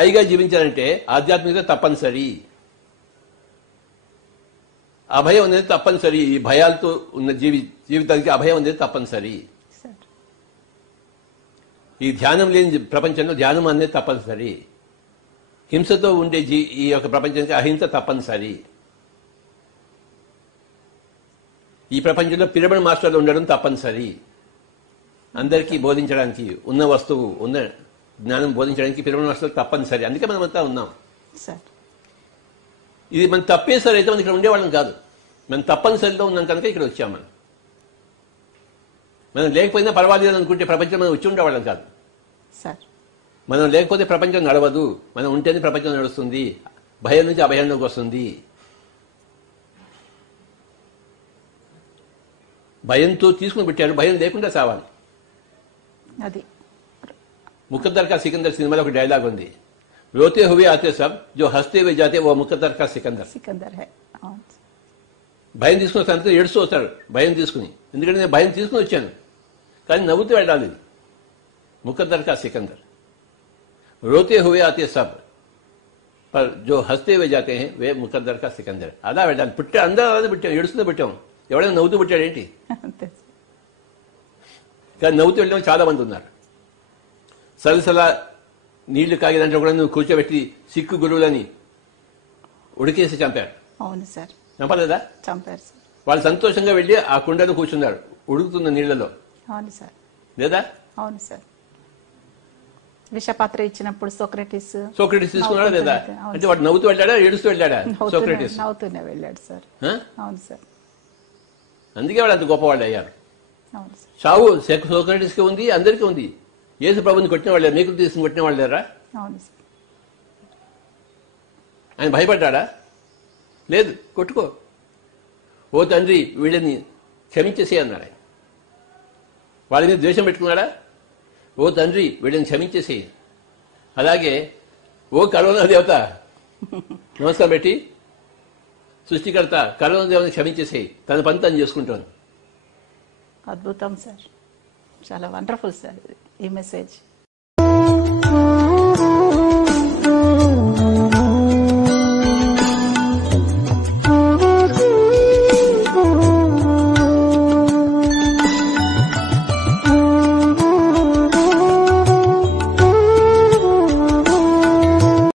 హాయిగా జీవించాలంటే ఆధ్యాత్మికత తప్పనిసరి, అభయం అనేది తప్పనిసరి. ఈ భయాలతో ఉన్న జీవితానికి అభయం అనేది తప్పనిసరి. ఈ ధ్యానం లేని ప్రపంచంలో ధ్యానం అనేది తప్పనిసరి. హింసతో ఉండే ఈ యొక్క ప్రపంచానికి అహింస తప్పనిసరి. ఈ ప్రపంచంలో పిరమిడ్ మాస్టర్లు ఉండడం తప్పనిసరి. అందరికీ బోధించడానికి, ఉన్న వస్తువు ఉన్న జ్ఞానం బోధించడానికి పిరమిడ్ మాస్టర్లు తప్పనిసరి. అందుకే మనమంతా ఉన్నాం. ఇది మనం తప్పేసరి అయితే మనం ఇక్కడ ఉండేవాళ్ళం కాదు. మనం తప్పనిసరిలో ఉన్నాం కనుక ఇక్కడ వచ్చాం. మనం లేకపోయినా పర్వాలేదు అనుకుంటే ప్రపంచం మనం వచ్చి ఉండేవాళ్ళం కాదు. మనం లేకపోతే ప్రపంచం నడవదు, మనం ఉంటేనే ప్రపంచం నడుస్తుంది. భయం నుంచి అభయంలోకి వస్తుంది. భయంతో తీసుకుని పెట్టాడు, భయం లేకుండా సావాలి. అది ముఖద్దర్ కా సికందర్ సినిమాలో ఒక డైలాగ్ ఉంది, రోతే హువే ఆతే సబ్ జో హస్తే హువే జాతే ఓ ముఖద్దర్ కా సికందర్. భయం తీసుకుని వస్తానంటే ఏడుస్తూ వస్తాడు భయం తీసుకుని. ఎందుకంటే నేను భయం తీసుకుని వచ్చాను, కానీ నవ్వుతూ వెళ్ళాలి. ముఖద్దర్ కా సికందర్. రోతే హువే ఆతే సబ్ పర్ జో హస్తే హువే జాతే హై వే ముఖద్దర్ కా సికందర్. అలా వెళ్ళాలి. పుట్టా అందరూ అలానే పుట్టాం, ఏడుస్తూనే పుట్టాం. ఎవడైనా నవ్వుతూ పుట్టాడేంటి? కానీ నవ్వుతూ వెళ్ళడం చాలా మంది ఉన్నారు. సలసలా నీళ్లు కాగే దాంట్లో కూడా నువ్వు కూర్చోబెట్టి సిక్కు గురువులని ఉడికేసి చంపారు. అవును సార్. చంపలేదా? చంపారు సార్. వాళ్ళు సంతోషంగా వెళ్ళి ఆ కుండలో కూర్చున్నారు ఉడుకుతున్న నీళ్లలో. అవును సార్. లేదా? అవును సార్. విషపాత్ర ఇచ్చినప్పుడు సోక్రటీస్ తీసుకున్నాడా లేదా? అంటే వాడు నవ్వుతూ వెళ్ళాడా, ఏడుస్తూ వెళ్ళాడా? సోక్రటీస్ నవ్వుతూనే వెళ్ళాడు సార్. అవును సార్. అందుకే వాళ్ళు అంత గొప్పవాళ్ళు అయ్యారు. అవును సార్. చావు సోక్రటీస్ కి ఉంది, అందరికీ ఉంది. యేసు ప్రభుని కొట్టిన వాళ్ళే, మీకు తీసుకుని కొట్టిన వాళ్ళు లేరా? అవును సార్. ఆయన భయపడ్డా? లేదు. కొట్టుకో, ఓ తండ్రి వీళ్ళని క్షమించేసే అన్నాడు ఆయన. వాళ్ళ మీద ద్వేషం పెట్టుకున్నాడా? ఓ తండ్రి వీళ్ళని క్షమించేసే. అలాగే ఓ కరోనా దేవత నమస్కారం పెట్టి, సృష్టికర్త కరోనా దేవతని క్షమించేసే, తన పని తను చేసుకుంటాను. అద్భుతం సార్. చాలా వండర్ఫుల్ సార్ ఈ మెసేజ్.